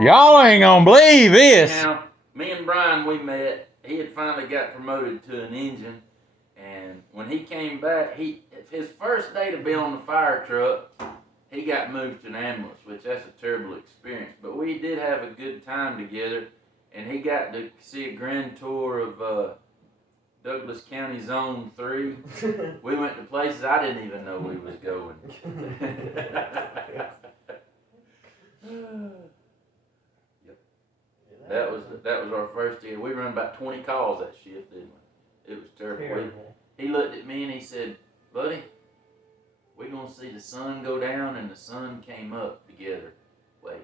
Y'all ain't gonna believe this. Now, me and Bryan, we met. He had finally got promoted to an engine, and when he came back, his first day to be on the fire truck, he got moved to an ambulance, which that's a terrible experience. But we did have a good time together, and he got to see a grand tour of Douglas County Zone 3. We went to places I didn't even know we was going. That was our first year. We run about 20 calls that shift, didn't we? It was terrible. He looked at me and he said, "Buddy, we're gonna see the sun go down and the sun came up together." Wait.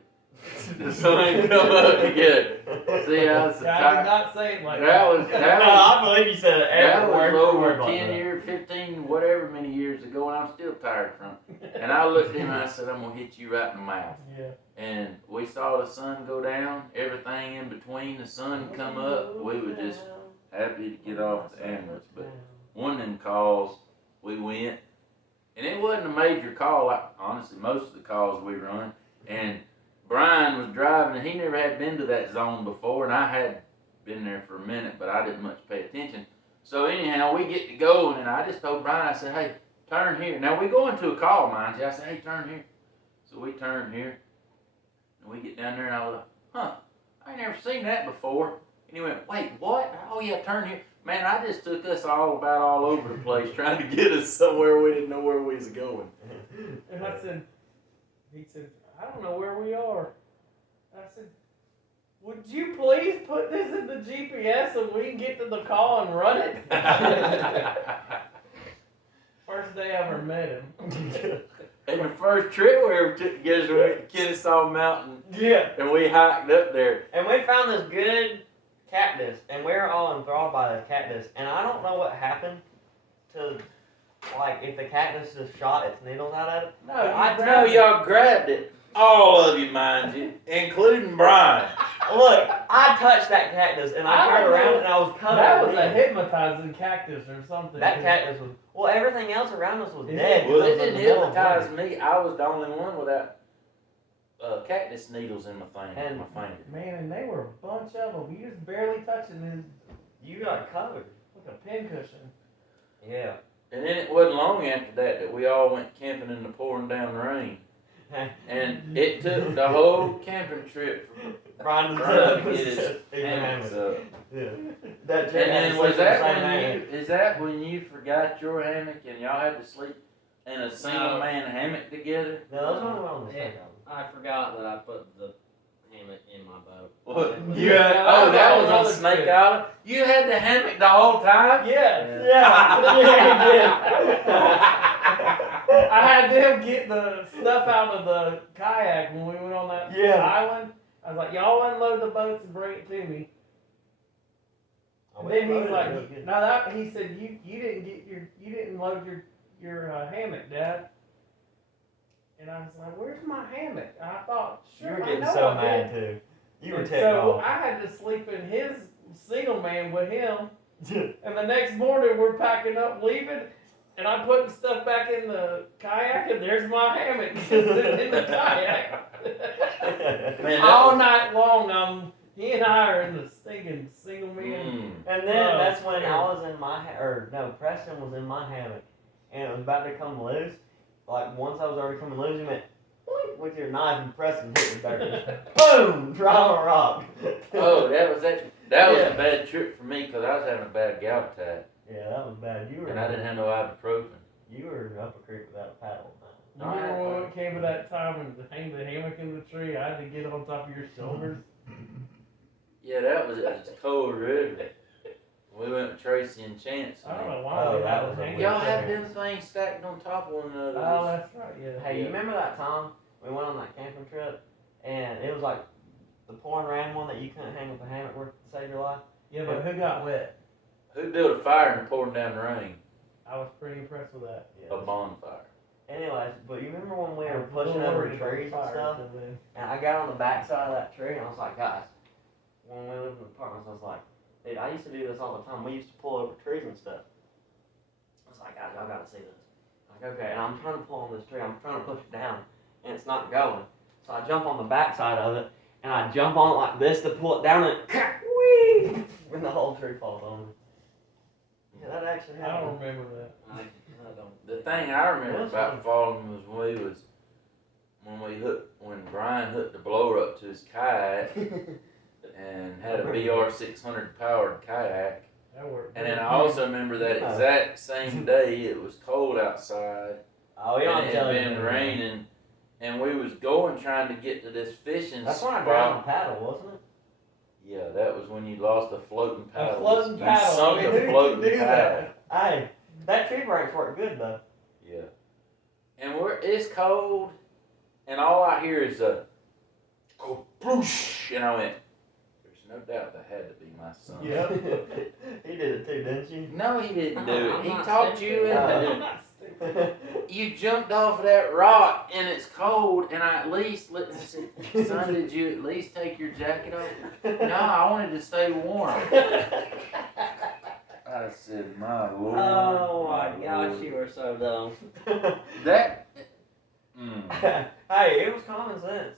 The sun come up together. See how it's I did not say it like that. I believe you said it. That was over 10 years, 15, whatever many years ago, and I'm still tired from it. And I looked at him and I said, "I'm gonna hit you right in the mouth." Yeah. And we saw the sun go down, everything in between, the sun come up. We were just happy to get off the ambulance. But one of them calls, we went, and it wasn't a major call. Like, honestly, most of the calls we run, and Bryan was driving, and he never had been to that zone before, and I had been there for a minute, but I didn't much pay attention. So anyhow, we get to go, and I just told Bryan, I said, "Hey, turn here." Now, we go into a call, mind you. I said, "Hey, turn here." So we turn here, and we get down there, and I was like, "Huh, I ain't never seen that before." And he went, "Wait, what?" "Oh, yeah, turn here." Man, I just took us all over the place trying to get us somewhere we didn't know where we was going. And he said, "I don't know where we are." I said, "Would you please put this in the GPS so we can get to the call and run it?" First day I ever met him. And the first trip we ever took together, we went to Kennesaw Mountain. Yeah. And we hiked up there. And we found this good cactus, and we were all enthralled by this cactus. And I don't know what happened to, like, if the cactus just shot its needles out at it. No, I know y'all grabbed it. All of you, mind you, including Bryan. Look, I touched that cactus, and I turned around, and I was covered. That was a hypnotizing cactus or something. That cactus was, well, everything else around us was dead. Well, it didn't hypnotize me. I was the only one without cactus needles in my finger. Man, and they were a bunch of them. You just barely touching his. You got covered. Like a pincushion. Yeah. And then it wasn't long after that we all went camping in the pouring down rain. And it took the whole camping trip for Bryan to get his hammocks up. Yeah. And then is that when you forgot your hammock and y'all had to sleep in a single man hammock together? No, those weren't on the same. I forgot that I put the hammock in my boat. What? That was on Snake Island? You had the hammock the whole time? Yeah. I had them get the stuff out of the kayak when we went on that island. I was like, "Y'all unload the boats and bring it to me." And then he's like, he said, you didn't load your hammock, Dad." And I was like, "Where's my hammock?" And I thought, "Sure, you were getting so mad too. You were ticked off. I had to sleep in his single man with him. And the next morning we're packing up, leaving, and I'm putting stuff back in the kayak, and there's my hammock sitting in the kayak. Man, all night long, he and I are in the stinking single man. And then that's when I was in Preston was in my hammock, and it was about to come loose. Like, once I was already coming loose, he went, with your knife, and Preston hit the dirt. Boom! Right on a rock. Oh, that was a bad trip for me because I was having a bad gout attack. Yeah, that was bad. And I didn't have no ibuprofen. You were up a creek without a paddle. You remember when it came to that time when to hang the hammock in the tree, I had to get on top of your shoulders? Yeah, that was at Cold River. We went with Tracy and Chance. I don't know why that was y'all had them things stacked on top of one another. Oh, that's right, yeah. Hey, you remember that time we went on that camping trip, and it was like the pouring rain one that you couldn't hang with the hammock to save your life? Yeah, but who got wet? Who built a fire in the pouring down the rain? I was pretty impressed with that. Yeah. A bonfire. Anyways, but you remember when we were pushing over trees and stuff? And I got on the back side of that tree, and I was like, guys, when we lived in the apartments, I was like, dude, I used to do this all the time. We used to pull over trees and stuff. I was like, guys, y'all gotta see this. I like, okay, and I'm trying to pull on this tree. I'm trying to push it down, and it's not going. So I jump on the back side of it, and I jump on it like this to pull it down, and whee! And the whole tree falls on me. Yeah, that actually I don't happened. remember that. I don't. The thing I remember That's about funny. falling was when Bryan hooked the blower up to his kayak and had a BR 600 powered kayak. That worked. And then I also remember that Yeah. exact same day it was cold outside Oh, yeah, and I'm it had telling you. been raining, and we was going trying to get to this fishing That's when I spot. drowned the paddle, wasn't it? Yeah, that was when you lost a floating paddle. A floating You paddle. sunk I mean, a who can floating do paddle. that? Hey, that tree branch worked good though. Yeah. And it's cold, and all I hear is a kabloosh, and I went, there's no doubt that had to be my son. Yep. He did it too, didn't you? No, he didn't do it. I'm He not talked you stupid. into I'm it. not stupid. You jumped off of that rock, and it's cold, and I at least, I said, son, did you at least take your jacket off? No, I wanted to stay warm. I said, my Lord. Oh my gosh, Lord. you were so dumb. That, Hey, it was common sense.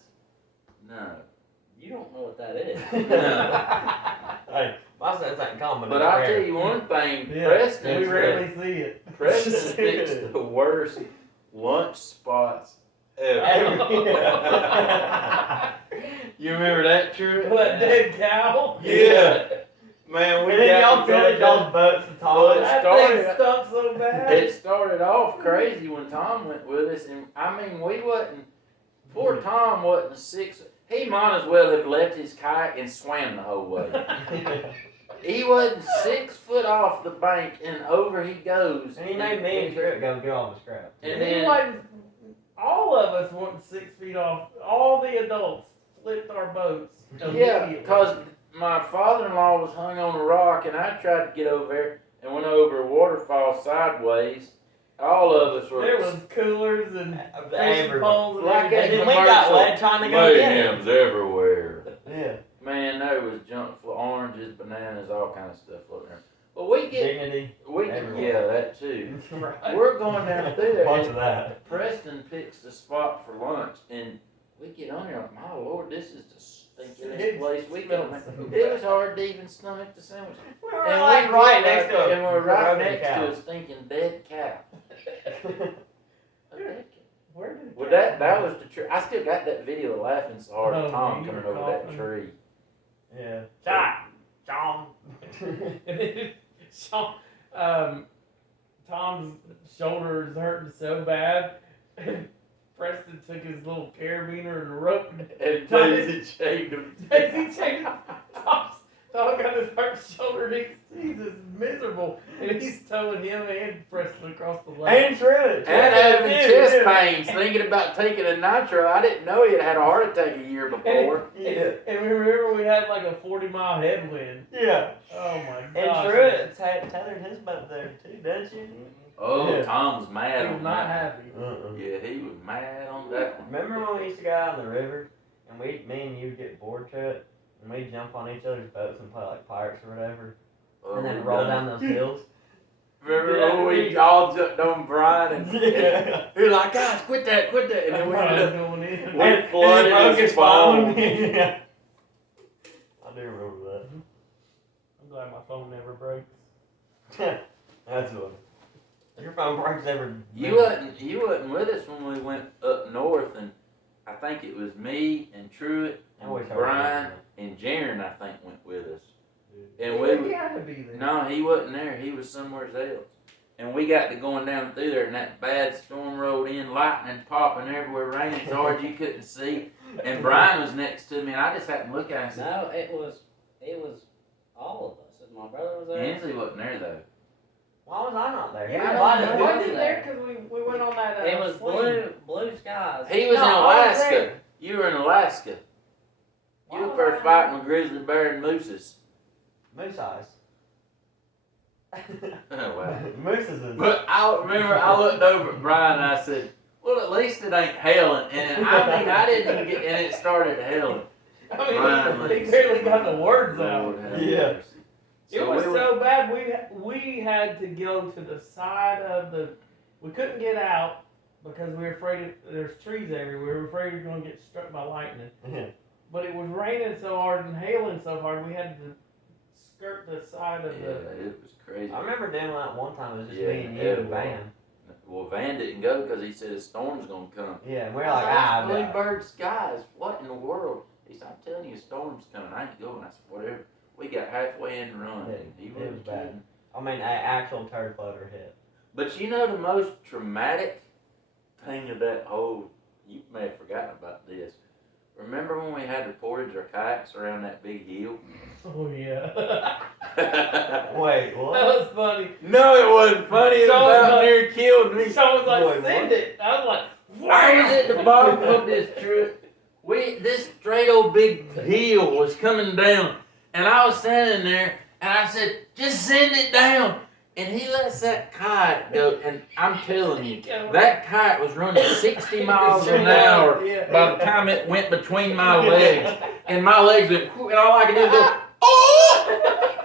no. You don't know what that is. Hey, my sense ain't common. But it's I'll rare. tell you one thing, Yeah, Preston, we rarely see it. Preston picks the worst lunch spots ever. You remember that, Truett? That dead cow. Yeah. Man, we And then got y'all to filled go y'all's boats and Well, talking. it That started- thing stunk so bad. It started off crazy when Tom went with us, and I mean, we wasn't. Poor Tom wasn't 6. He might as well have left his kayak and swam the whole way. He wasn't 6 foot off the bank, and over he goes. And he made me and Truett go get all the scrap. And He then, wasn't- all of us weren't 6 feet off. All the adults flipped our boats. yeah, immediately. because my father-in-law was hung on a rock, and I tried to get over there and went over a waterfall sideways. All of us were there was coolers and fishing Everybody. poles and Like everything. And then we got commercial. led trying to go get it. mayhems everywhere. Yeah. Man, there was junk for oranges, bananas, all kind of stuff floating there. But we get, Dignity. everywhere. yeah, that too. Right. We're going down through there. Bunch and of that. Preston picks the spot for lunch, and we get on there like, my Lord, this is the stinkiest It place we smelled can. so It was hard to even stomach the sandwich. We were And like we right get next to and we're right Rogan next cow. to a stinking dead cow. A dead cow. Where did it Well, go? that was the tree. I still got that video of laughing so hard at Oh, Tom you coming were over that coughing. tree. Yeah. John. And then Sean, Tom's shoulder is hurting so bad. And Preston took his little carabiner and rope. And Daisy chained him. Daisy chained him. Tom got his hurt shoulder. And he's just miserable. And he's towing him and Preston across the lake. And Truett. And having chest Yeah. pains, thinking about taking a nitro. I didn't know he had had a heart attack a year before. Yeah. And we remember we had like a 40-mile headwind. Yeah. Oh my And gosh. Truett tethered his boat there too, didn't you? Oh, Yeah. Tom was He mad was on not that. happy. Yeah, he was mad on that one. Remember when we used to go out on the river and me and you would get bored, Truett, and we'd jump on each other's boats and play like pirates or whatever, Oh, and then we roll done- down those hills. Remember Yeah, when we we- all jumped on Brian and Yeah. we were like, guys, quit that, and then we Brian ended up going in. We flooded broke his phone. Yeah. I do remember I'm glad my phone never breaks. that. That's what. Your phone breaks every. You wasn't with us when we went up north, and I think it was me and Truett I and wish I Brian remember. and Jaron, I think, went with us. And He had to be there. no, he wasn't there. He was somewhere else. And we got to going down through there, and that bad storm rolled in, lightning popping everywhere, raining so hard you couldn't see. And Brian was next to me, and I just happened to look at him and said, No, it was all of us. My brother was there. Ansley wasn't there though. Why was I not there? Yeah, You I invited don't me. know. Wasn't he there? Because we went on that. It was swing. blue skies. He was No, in I was Alaska. there. You were in Alaska. Why You was were I fighting with grizzly bear and mooses. Moose eyes. Oh, wow. Mooses is. But I remember I looked over at Brian and I said, well, at least it ain't hailing. And I mean, I didn't even get, and it started hailing. I mean, he barely got the words out. Lord have Yeah. mercy. It So was we were- so bad. We had to go to the side of the we couldn't get out because we were afraid there's trees everywhere. We were afraid we were going to get struck by lightning. But it was raining so hard and hailing so hard, we had to skirt the side of the. It was crazy. I remember doing that one time. It was just Yeah, me and you it and was. Van. Well, Van didn't go because he said a storm's gonna come. Yeah, and we were like, Bluebird skies. What in the world? He said, I'm telling you, a storm's coming. I ain't going. I said, whatever. We got halfway in the run. Yeah, And he it wasn't was bad. kidding. I mean, an actual turd floater hit. But you know the most traumatic thing of that whole, you may have forgotten about this. Remember when we had to portage our kayaks around that big hill? Oh, yeah. Wait, That what? was funny. No, it wasn't funny. It So about was- near killed me. So I was like, Boy, send what? it. I was like, I was at the bottom of this Truett. This straight old big hill was coming down, and I was standing there, and I said, "Just send it down." And he lets that kite go, and I'm telling you, that kite was running 60 miles an hour Yeah. by the time it went between my legs, and my legs went, and all I could do was go, "Oh!"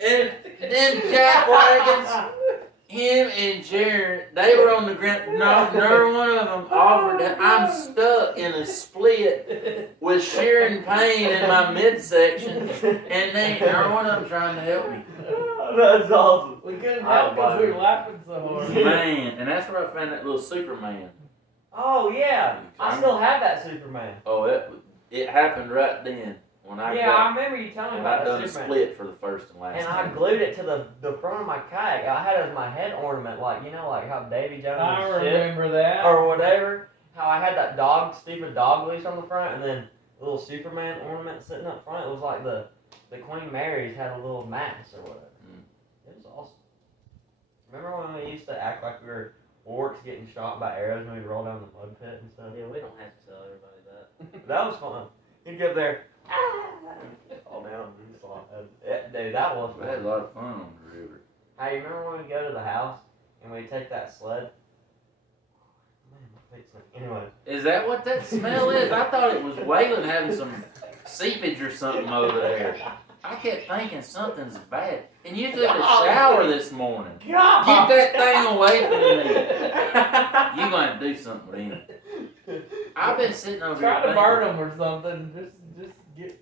And then Jack Wagons. Him and Jared, they were on the ground. No, neither one of them offered that. I'm stuck in a split with shearing pain in my midsection, and neither one of them trying to help me. That's awesome. We couldn't help because we were laughing so hard. Man, and that's where I found that little Superman. Oh, yeah. I still have that Superman. Oh, it happened right then when I Yeah, I remember you telling me when I about done that a Superman. split for the first and last And I time. glued it to the front of my kayak. I had it as my head ornament, like, you know, like how Davy Jones I ship remember that. or whatever. How I had that stupid dog leash on the front, and then a little Superman ornament sitting up front. It was like the Queen Mary's had a little mask or whatever. It was awesome. Remember when we used to act like we were orcs getting shot by arrows and we'd roll down the mud pit and stuff? Yeah, we don't have to tell everybody that. That was fun. He'd get up there, fall down, and he's like, dude, that was We had a fun. lot of fun on the river. Hey, you remember when we go to the house and we take that sled? Man, my feet smell. Anyway. Is that what that smell is? I thought it was Waylon having some seepage or something over there. I kept thinking something's bad. And you took a shower this morning. God. Get that thing away from me. You gonna have to do something with him. I've been sitting over Try here to burn them or something. Just get.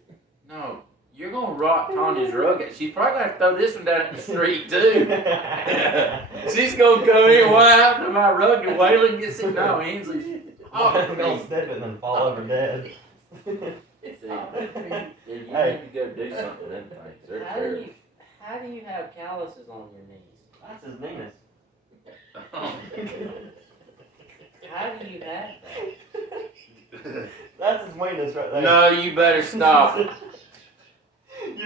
No, you're gonna rot Tanya's rug. She's probably gonna have to throw this one down the street too. She's gonna come in. What happened to my rug? And Waylon gets it. No, Ainsley's. I'm gonna step it and then fall over dead. You need to go do something with them things. They're terrible. How do you have calluses on your knees? That's his meanness. How do you have that? That's his meanness right there. No, you better stop. You've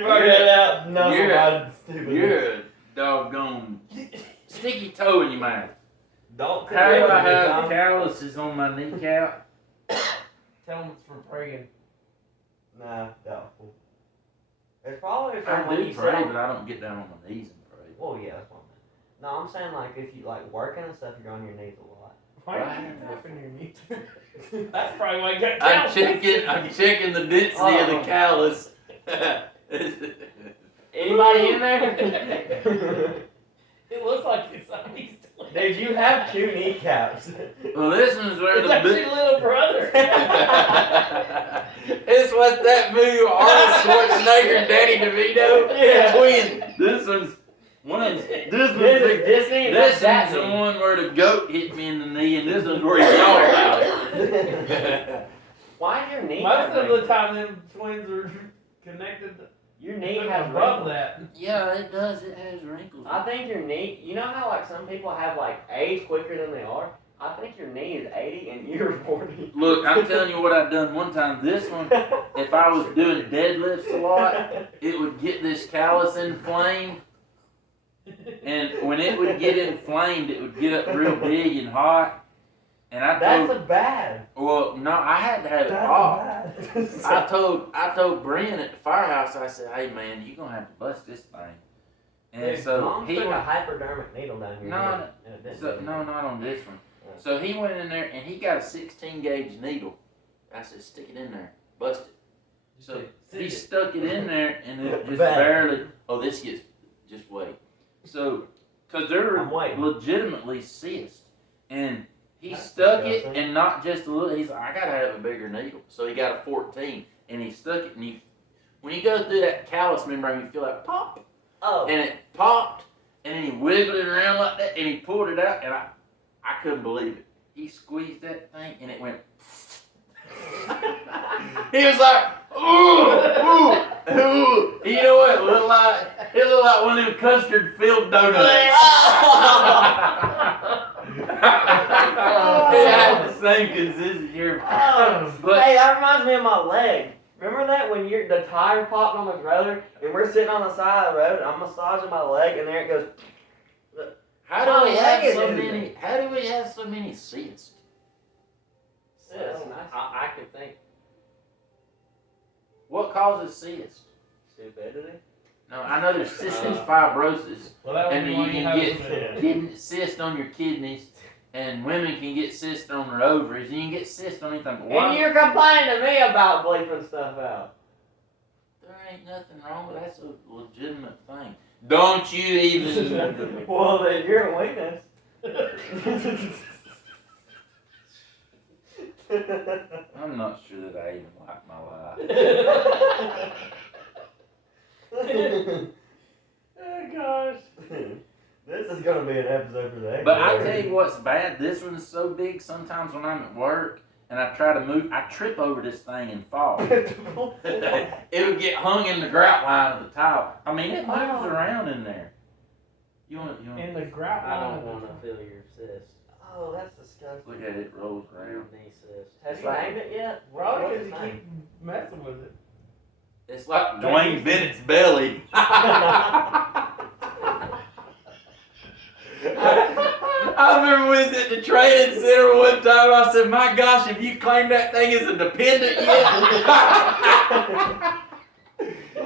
already had out enough You're- about it, stupid. You're a doggone. Stick your toe in your mouth. Don't How do I have Tom. calluses on my kneecap? Tell them it's for praying. Nah, doubtful. It's probably I from when do you pray, sit but I don't get down on my knees and pray. Well, yeah, that's what I meant. No, I'm saying like if you like working and stuff, you're on your knees a lot. Why Right. are you tapping your knee? That's probably why you got I'm calluses. checking the density of the callus. Anybody in there? It looks like it's on these. Dude, you have 2 kneecaps. Well, this one's where It's the actually little brother. It's what's that movie with Arnold Schwarzenegger and Danny DeVito? Yeah. Twin. This one's one of this This one's is Disney and this that's one's the Disney. one where the goat hit me in the knee, and this one's where he thought about it. Why is your knee? Most that of the big? time, them twins are connected Your knee has above wrinkles. that. Yeah, it does. It has wrinkles. I think your knee. You know how like some people have like age quicker than they are. I think your knee is 80 and you're 40. Look, I'm telling you what I've done one time. This one, if I was doing deadlifts a lot, it would get this callus inflamed. And when it would get inflamed, it would get up real big and hot. And I That's told, a bad. well, no, I had to have it popped. I told Bryan at the firehouse, I said, hey man, you're gonna have to bust this thing. And Dude, so Mom he took went, a hypodermic needle down your No, knee. And it didn't so, do no, not on this one. So he went in there and he got a 16 gauge needle. I said, stick it in there, bust it. So he stuck it in there and it just Bad. barely, oh, this gets, just wait. So Cause they're I'm waiting. legitimately cyst, and he That's stuck disgusting. it, and not just a little. He's like, I gotta have a bigger needle, so he got a 14, and he stuck it, and when you go through that callus membrane, you feel that pop, Oh. and it popped, and then he wiggled it around like that, and he pulled it out, and I couldn't believe it. He squeezed that thing, and it went. He was like, ooh, ooh, ooh. You know what? It looked like one of them custard filled donuts. It had the same consistency. But Hey, that reminds me of my leg. Remember that when the tire popped on the trailer and we're sitting on the side of the road and I'm massaging my leg and there it goes. how do we have so many cysts? Cysts. I could think What causes cysts? Stupidity. No, I know there's cystic fibrosis, Well, that would and be then why you you can have get some- kidney cyst on your kidneys, and women can get cyst on their ovaries, and you can get cyst on anything. But And why? you're complaining to me about bleeping stuff out. There ain't nothing wrong with that. That's a legitimate thing. Don't you even. Well, then you're a witness. I'm not sure that I even like my life. Oh gosh. This is gonna be an episode for that. But I tell you what's bad. This one's so big. Sometimes when I'm at work and I try to move, I trip over this thing and fall. It'll get hung in the grout line of the tile. I mean, it moves around in there. You want? In the grout I line. don't want to feel your cyst. Oh, that's disgusting. Look at it, it rolls around. Knee cyst. Have you named it yet? Probably What's because its you name? keep messing with it. It's like Dwayne Bennett's belly. I remember we was at the training center one time. I said, "My gosh, have you claimed that thing as a dependent yet?"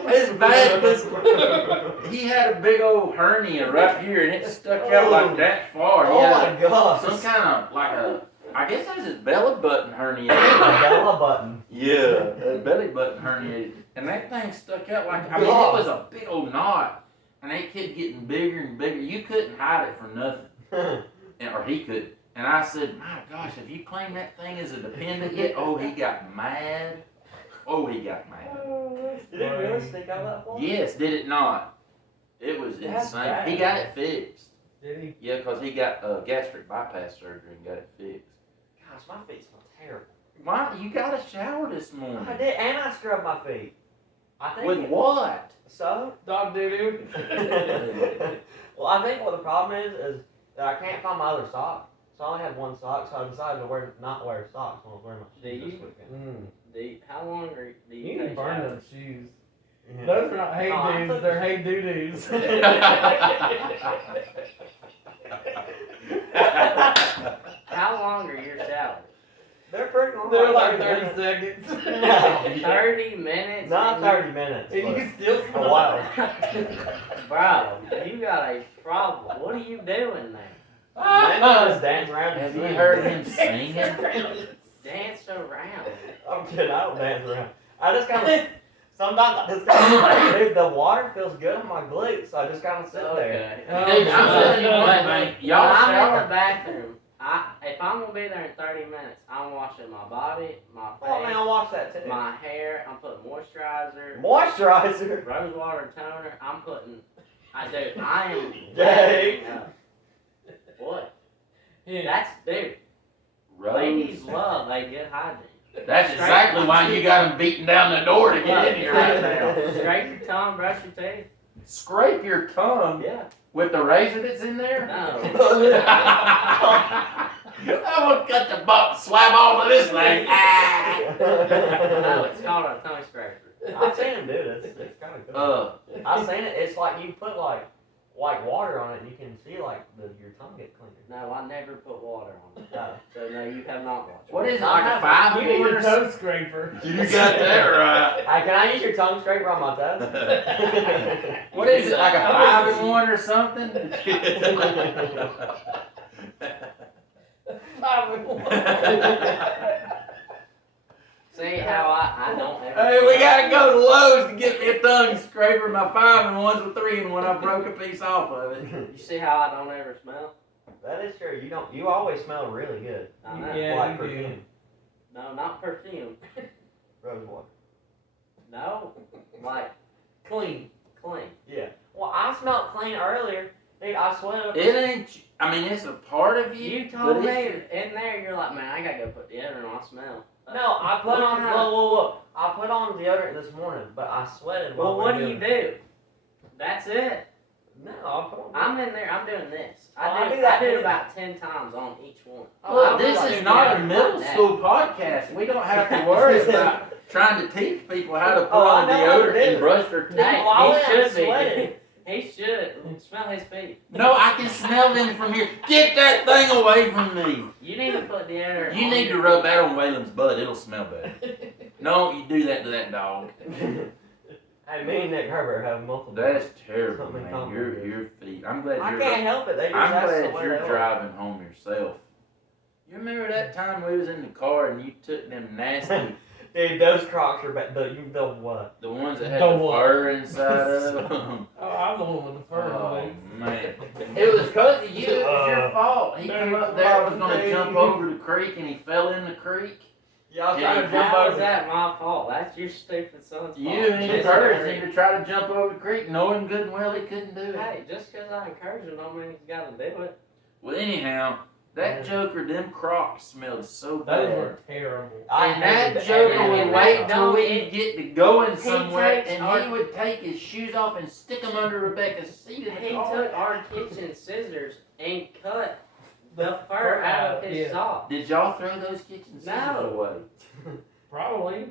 It's bad because he had a big old hernia right here, and it stuck out like that far. He Oh had my gosh. some kind of I guess that was his belly button hernia. Bella button. Yeah, a belly button herniated. And that thing stuck out like, I mean, it was a big old knot. And it kept getting bigger and bigger. You couldn't hide it for nothing. Or he couldn't. And I said, my gosh, have you claimed that thing as a dependent yet? Oh, he got mad. Oh, he got mad. Did it really stick out that far? Yes, did it not? It was That's insane. bad. He got it fixed. Did he? Yeah, because he got gastric bypass surgery and got it fixed. Gosh, my feet smell terrible. Why? You got a shower this morning. I did, and I scrubbed my feet. I think. With what? So? Dog doo-doo. Well, I think what the problem is that I can't find my other sock. So I only have one sock, so I decided to not wear socks when I was wearing my shoes Do this you? weekend. How long do you You can take burn showers? them shoes. Yeah. Those are not hey No, I dudes, took- they're hey doo-doos. How long are your showers? They're pretty long. They're like 30 30 minutes. seconds. No. 30 minutes? Not and 30 minutes. And you but can still a while. Bro, you got a problem. What are you doing there? Man, just dance around. Have and you sing. heard him singing? Dance around. I'm kidding. I don't dance around. I just kind of. Sometimes I just kind of. Dude, the water feels good on my glutes, so I just kind of sit there. Okay. Dude, I'm telling you what, man. Y'all When I'm in the shower. bathroom. If I'm gonna be there in 30 minutes, I'm washing my body, my Oh man, face, I'll watch that too. my hair. I'm putting moisturizer, Moisturizer. rose water toner. I am. Yay. What? Yeah. That's dude. Ladies love a good hygiene. That's exactly why you got him beating down the door to get in here right now. Scrape your tongue, brush your teeth. Scrape your tongue Yeah. with the razor that's in there. No. I'm gonna cut the butt, slap off of this thing. Ah. No, it's called a tongue scraper. I've seen him do this. It's kind of cool. I've seen it. It's like you put like water on it, and you can see like your tongue get cleaner. No, I never put water on it. No. So no, you have not watched. What is it, I like a have- 5 You need in a one or toe something? scraper. You got that right. Hey, can I use your tongue scraper on my toe? What is it, like a 5 in 1 or something? 5 in 1. See how I don't ever Hey, we gotta go to Lowe's to get me a tongue scraper. My 5 and 1's a 3 and 1. I broke a piece off of it. You see how I don't ever smell? That is true. You don't. You always smell really good. I know. Yeah, Like you do. perfume. No, not perfume. Rose water. No, like Clean. clean. Yeah. Well, I smelled clean earlier. Dude, I swear. It ain't. I mean, it's a part of you. You but told me it's- in there, you're like, man, I gotta go put deodorant on. I smell. No, I put on. Well, Whoa. I put on deodorant this morning, but I sweated. while what we do were you doing it. do? That's it. No, I put on. I'm in there. I'm doing this. Oh, I I do do that it too. about 10 times on each one. Look, this I'm is like, not a yeah, middle fuck school podcast. We don't have to worry about trying to teach people how to put Oh, I on know how to do deodorant it. and brush their teeth. Hey, Well, I he should went sweating. be. He should. Smell his feet. No, I can smell them from here. Get that thing away from me. You need to put deodorant You on need your to rub feet. that on Waylon's butt. It'll smell better. No, you do that to that dog. Hey, me and Nick Herbert have multiple. That's terrible, Something man. complicated. Your feet. I'm glad I you're. can't help it. They just I'm that's the glad way you're they are. driving home yourself. You remember that time we was in the car and you took them nasty, Dude, those Crocs are bad. The what? the ones that had The the what? fur inside of them. Oh, I'm the one with the fur. Oh legs. man, it was cause of you. It was your fault. He come up there, was gonna jump over the creek, and he fell in the creek. Yeah, I was Yeah, trying to jump How is over. that my fault? That's your stupid son's fault. You and his hers need to try to jump over the creek, knowing good and well he couldn't do it. Hey, just because I encourage him don't mean he's got to do it. Well, anyhow, that joker, them Crocs smelled so Those bad. were terrible. I And hated that the joker everything would about wait it. till we get to going He somewhere, takes and our- he would take his shoes off and stick them under Rebecca's seat in the He car. took our kitchen scissors and cut the fur out of his Yeah. sock. Did y'all throw those kitchen scissors No. away? Probably.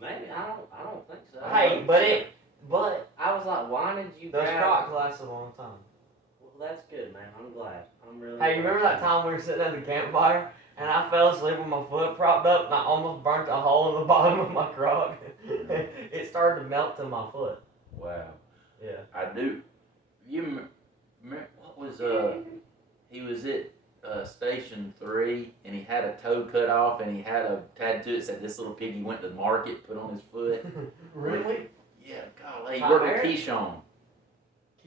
Maybe I don't think so. Hey, but I was like, why did you those grab? Crocs last a long time. Well, that's good, man. I'm glad. I'm really. Hey, you remember that time we were sitting at the campfire and I fell asleep with my foot propped up and I almost burnt a hole in the bottom of my Croc? It started to melt to my foot. Wow. Yeah. I do. You remember, what was, he was at Station 3 and he had a toe cut off and he had a tattoo that said this little piggy went to the market, put on his foot. Really? Yeah, golly, he Tom worked with Merritt? Keyshawn.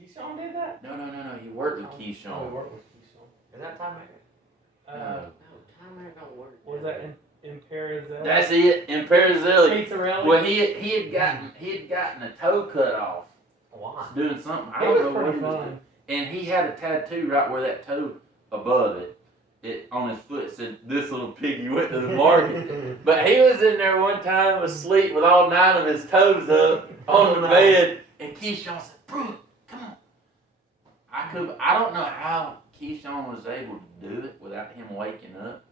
Keyshawn did that? No, he worked with Oh, we Keyshawn. worked with Keyshawn. Is that time maker? No. No, timer don't work. Was that in Parizella? That's it, in Perizilli. Pizzarelli? Well, he had gotten a toe cut off Why? doing something. I It don't was know what pretty he was fun. doing. And he had a tattoo right where that toe above it on his foot said, "This little piggy went to the market." But he was in there one time asleep with all 9 of his toes up on the bed, and Keyshawn said, "Bro, come on." I don't know how Keyshawn was able to do it without him waking up,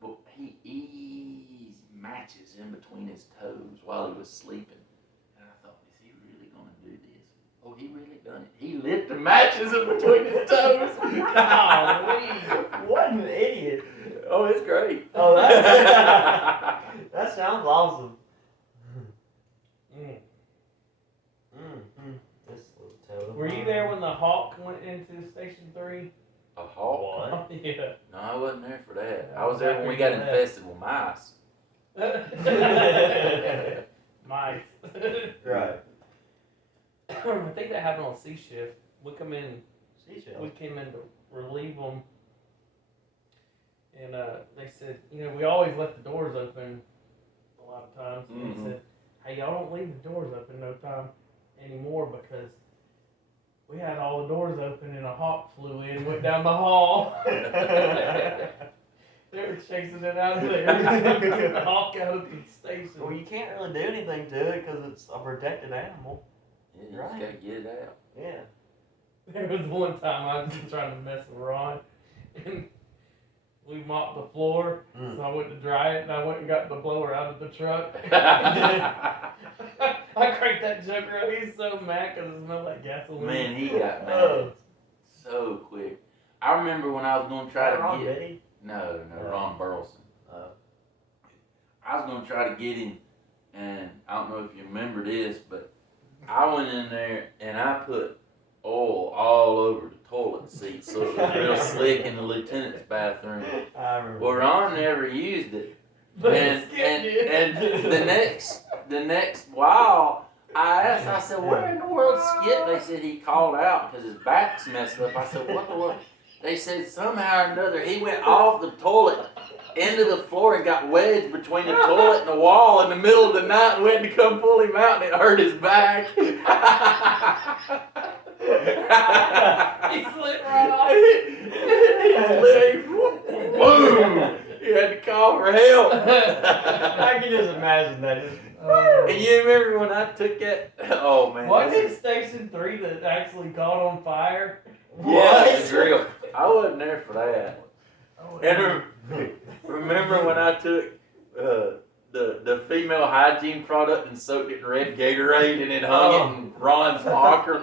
but he eased matches in between his toes while he was sleeping. And I thought, is he really gonna do this? Oh, he really done it. He lit the matches in between his toes. What an idiot. Oh, it's great. Oh, that sounds awesome. Mm. This little toe. Were you there when the Hawk went into Station 3? A hawk? What? Yeah. No, I wasn't there for that. I was there when we got infested with mice. Mice. Right. I think that happened on C shift. We came in Seashells. to relieve them, and they said, we always left the doors open a lot of times. And Mhm. they said, hey, y'all don't leave the doors open no time anymore because we had all the doors open and a hawk flew in and went down the hall. They were chasing it out of there. The hawk out of the station. Well, you can't really do anything to it because it's a protected animal. Yeah, you Right. just gotta get it out. Yeah. There was one time I was trying to mess with Ron, and we mopped the floor, so I went to dry it, and I went and got the blower out of the truck. I cranked that joker up. He's so mad because it smelled like gasoline. Man, he got mad Oh. so quick. I remember when I was gonna try Wrong, to get Betty. no, Ron Burleson. I was gonna try to get him, and I don't know if you remember this, but I went in there and I put oil all over the toilet seat so it was real slick in the lieutenant's bathroom. I remember. Well, Ron never used it. But And it skipped it. the the next while, I asked, I said, where in the world's Skip? They said he called out because his back's messed up. I said, what the world? They said somehow or another he went off the toilet into the floor and got wedged between the toilet and the wall in the middle of the night and went to come pull him out and it hurt his back. He slipped right off. He slipped. Boom! You had to call for help. I can just imagine that. And you remember when I took that? Oh man. Wasn't it Station 3 that actually caught on fire? Yeah, it's real. I wasn't there for that. And remember when I took the female hygiene product and soaked it in red Gatorade and then hung it in Ron's locker?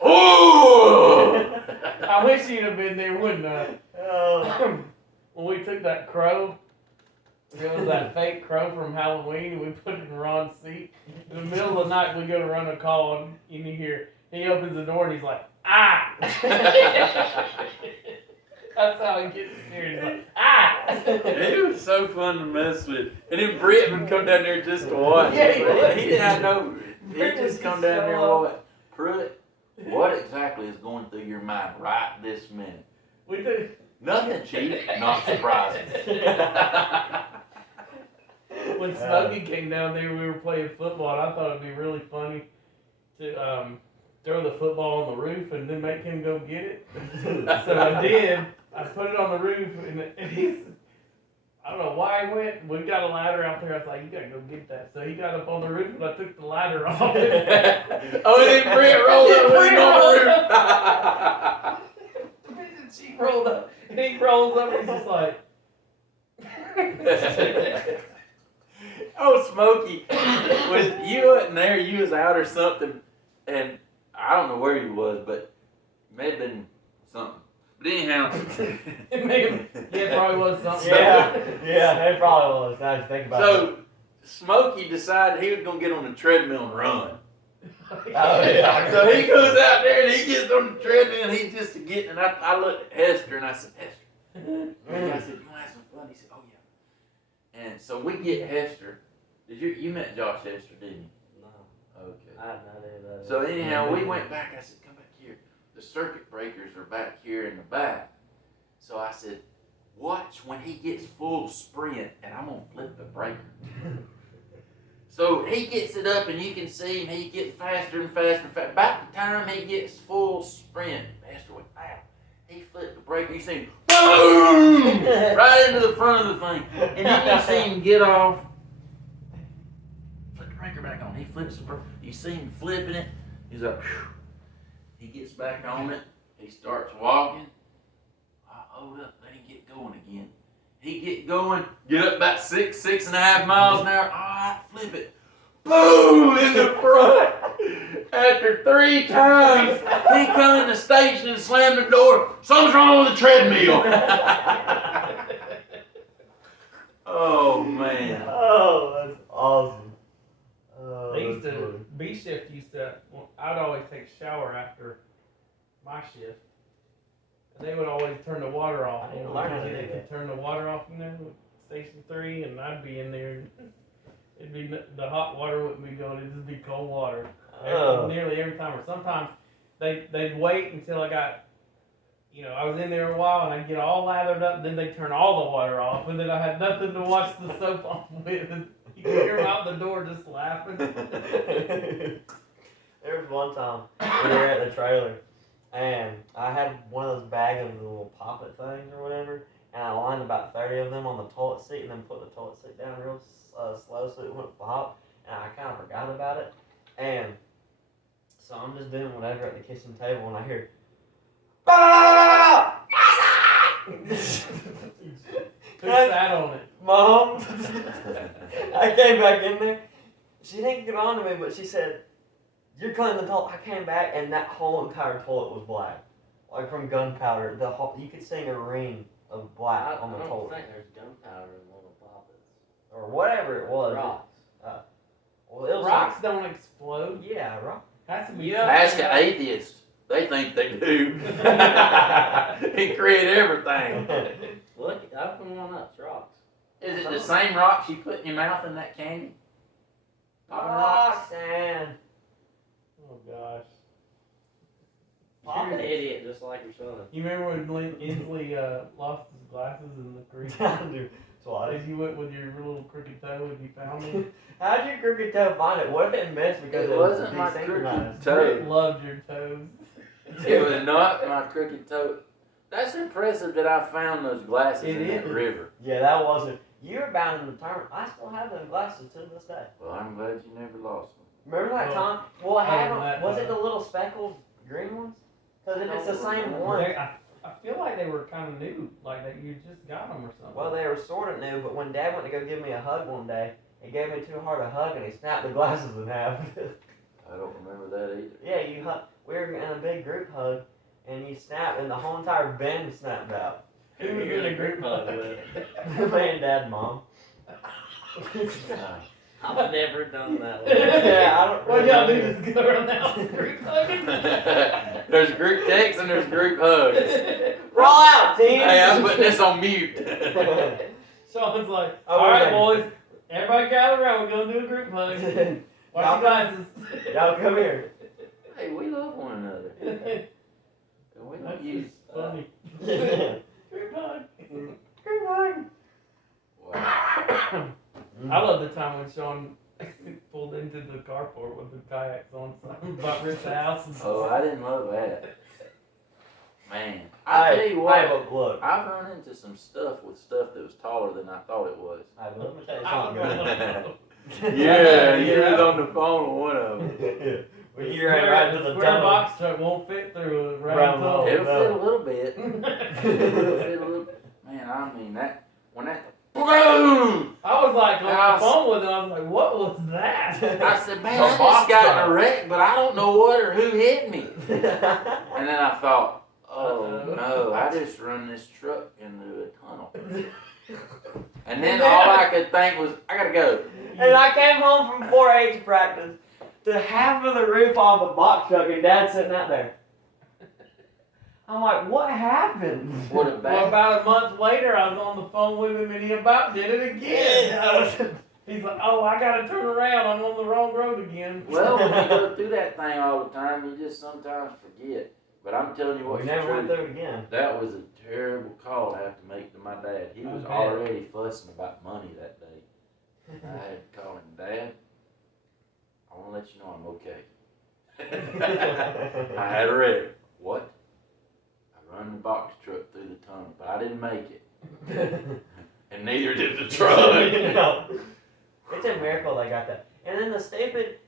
Oh! I wish you'd have been there, wouldn't I? Oh. When we took that crow, it was that fake crow from Halloween, and we put it in Ron's seat. In the middle of the night, we go to run a call, and you hear, he opens the door, and he's like, ah! That's how he gets scared. He's like, ah! It was so fun to mess with. And then Britt would come down there just to watch. Yeah, he would. He didn't have no. He'd Britt just would come just down there and show watch. Pruitt, what exactly is going through your mind right this minute? We took, Nothing, Chief. Not surprising. when Smokey came down there, we were playing football, and I thought it'd be really funny to throw the football on the roof and then make him go get it. So I did. I put it on the roof, and he's, I don't know why he went. We got a ladder out there. I was like, you gotta go get that. So he got up on the roof, and I took the ladder off. Oh, and then Britt rolled up with him on the roof. And she rolled up, and he rolls up, and he's just like, Oh, Smokey, you wasn't there, you was out or something, and I don't know where he was, but it may have been something. But anyhow. it probably was something. Yeah, it probably was. Now that you think about it. So, Smokey decided he was going to get on the treadmill and run. Oh, yeah. So he goes out there and he gets on the treadmill and he's just getting, and I looked at Hester and I said, Hester, I said, you want to have some fun? He said, oh yeah. And so we get Hester. You met Josh Hester, didn't you? No, Okay. I had no idea about it. So anyhow, we went back. I said, come back here. The circuit breakers are back here in the back. So I said, watch when he gets full sprint, and I'm going to flip the breaker. So he gets it up, and you can see him. He gets faster and faster and faster. About the time he gets full sprint, Master went, wow. He flipped the breaker. You see him, boom, right into the front of the thing. And then you see him get off. Flip the breaker back on. He flips the breaker. You see him flipping it. He's like, whew. He gets back on it. He starts walking. Hold up, let him get going again. He get going, get up about 6.5 miles an hour. All right, flip it. Boom, in the front. After 3 times, he come in the station and slammed the door. Something's wrong with the treadmill. Oh, man. Oh, that's awesome. Oh, They used that's to, funny. B shift used to, I'd always take a shower after my shift. And they would always turn the water off. I need to learn how to They do could that. turn the water off in there with Station 3, and I'd be in there. It'd be, the hot water wouldn't be going, it'd just be cold water. Nearly every time. Or sometimes they'd wait until I got, I was in there a while, and I'd get all lathered up, then they'd turn all the water off, and then I had nothing to wash the soap off with. And you could hear them out the door just laughing. There was one time we were at the trailer, and I had one of those bag of the little poppet things or whatever, and I lined about 30 of them on the toilet seat and then put the toilet seat down real slow so it wouldn't flop, and I kind of forgot about it, and so I'm just doing whatever at the kitchen table, and I hear, Who sat on it? Mom, I came back in there. She didn't get on to me, but she said, "You're cleaning the toilet." I came back, and that whole entire toilet was black, like from gunpowder. The whole, you could see a ring of black on the I don't toilet, think there's gunpowder in little poppets. or whatever it was. Rocks. Well, it was Rocks don't explode. yeah, rock. Has to be. Ask an atheist. They think they do. He created everything. Look, open one up. It's rocks. Is it the same rocks you put in your mouth in that candy? Popping rocks? Man. Oh gosh. You're an idiot, just like your son. You remember when Inslee lost his glasses in the creek? Dude, twice. As you went with your little crooked toe and you found them? How'd your crooked toe find it? What if it missed because It it was wasn't my crooked desynchronized? toe. Rick loved your toes. It was not my crooked toe. That's impressive that I found those glasses It in that is. river. Yeah, that wasn't. You were bound in the tournament. I still have those glasses to this day. Well, I'm glad you never lost them. Remember that Well, time? Well, I had other than them. that, Was it the little speckled green ones? Because if it's the same one. I feel like they were kind of new, like that you just got them or something. Well, they were sort of new, but when Dad went to go give me a hug one day, he gave me too hard a hug and he snapped the glasses in half. I don't remember that either. Yeah, we were in a big group hug, and you snapped, and the whole entire bend snapped out. Who was in a group hug with? Me and Dad and Mom. I've never done that. Yeah, I don't. What y'all do? Just go around the house and group hugging? There's group texts and there's group hugs. Roll out, team. Hey, I'm putting this on mute. Sean's like, Oh, all right, okay. boys, everybody gather around. We're gonna do a group hug. Watch your glasses. Y'all come here. Hey, we love one another. And we don't That's use. just funny. Group hug. Group hug. Wow. I love the time when Sean pulled into the carport with the kayaks on, about Rick's house. And Oh, I didn't love that. Man, I tell you Hey, what, look. I've run into some stuff with stuff that was taller than I thought it was. Hey, let me tell you I don't something. know. Yeah, you was on the phone with one of them. Well, you're right to the square tunnel. box truck won't fit through a round Round tunnel. hole. It'll no. fit a little bit. It'll fit a little. Man, I mean that when that boom. I was like on House. the phone with him. I was like, "What was that?" I said, man, A I box just got truck. in a wreck, but I don't know what or who hit me. And then I thought, oh no, I just run this truck into a tunnel. And then all I could think was, I gotta go. And I came home from 4-H practice to half of the roof off the box truck and Dad's sitting out there. I'm like, what happened? What a Well, bad. about a month later, I was on the phone with him, and he about did it again. He's like, "Oh, I gotta turn around. I'm on the wrong road again." Well, when you go through that thing all the time, you just sometimes forget. But I'm telling you We what's never went true. through it again. That was a terrible call to have to make to my dad. He was I bet. already fussing about money that day. I had to call him, Dad, I want to let you know I'm okay. I had a wreck. What? I run the box truck through the tunnel, but I didn't make it. And neither did the truck. No. It's a miracle they got that. And then the stupid,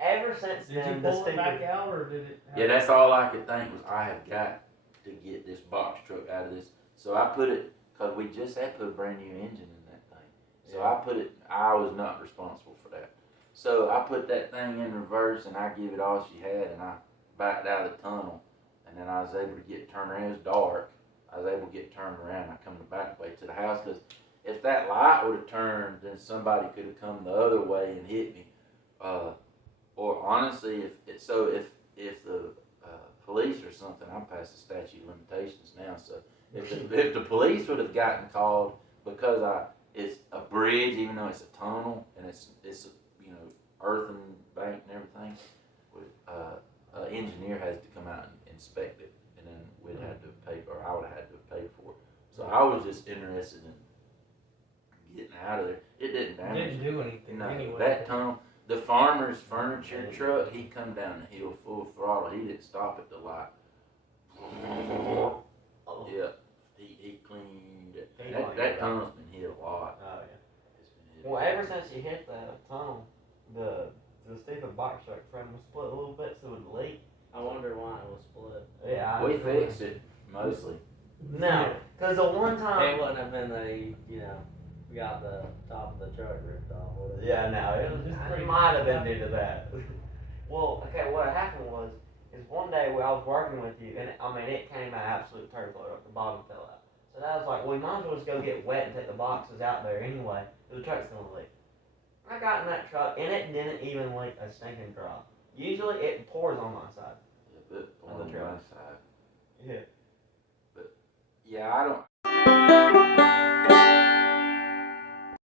ever since Did you then, the pull it back stupid. out, or did it? Yeah, that's all I could think was I have got to get this box truck out of this. So I put it, because we just had put a brand new engine in that thing. So I put it, I was not responsible for that. So I put that thing in reverse and I gave it all she had and I backed out of the tunnel. And then I was able to get turned around. It was dark. I was able to get turned around. I come the back way to the house because if that light would have turned, then somebody could have come the other way and hit me. Or honestly, if the police or something, I'm past the statute of limitations now. So if the police would have gotten called because it's a bridge, even though it's a tunnel and it's earthen bank and everything, an engineer has to come out and inspect it, and then we'd have to pay, or I would have had to pay for it. So I was just interested in getting out of there. It didn't damage. Didn't do anything No, anyway. that tunnel, the farmer's furniture truck, he come down the hill full throttle. He didn't stop at the light. Yeah, he cleaned it. That tunnel's been hit a lot. Oh, yeah. It's been hit. Well, ever since you hit the tunnel, the stupid box truck frame was split a little bit so it would leak. I wonder why it was split. Yeah. We fixed it mostly. No, because the one time. It wouldn't have been we got the top of the truck ripped off, would it? Yeah, no, it might have been due to that. Well, okay, what happened was, is one day when I was working with you, and it came out absolute turd load up, the bottom fell out. So that was like, well, we might as well just go get wet and take the boxes out there anyway, because the truck's gonna leak. I got in that truck, and it didn't even leak a stinking drop. Usually it pours on my side. But on On the my truck. side. Yeah. Yeah, I don't.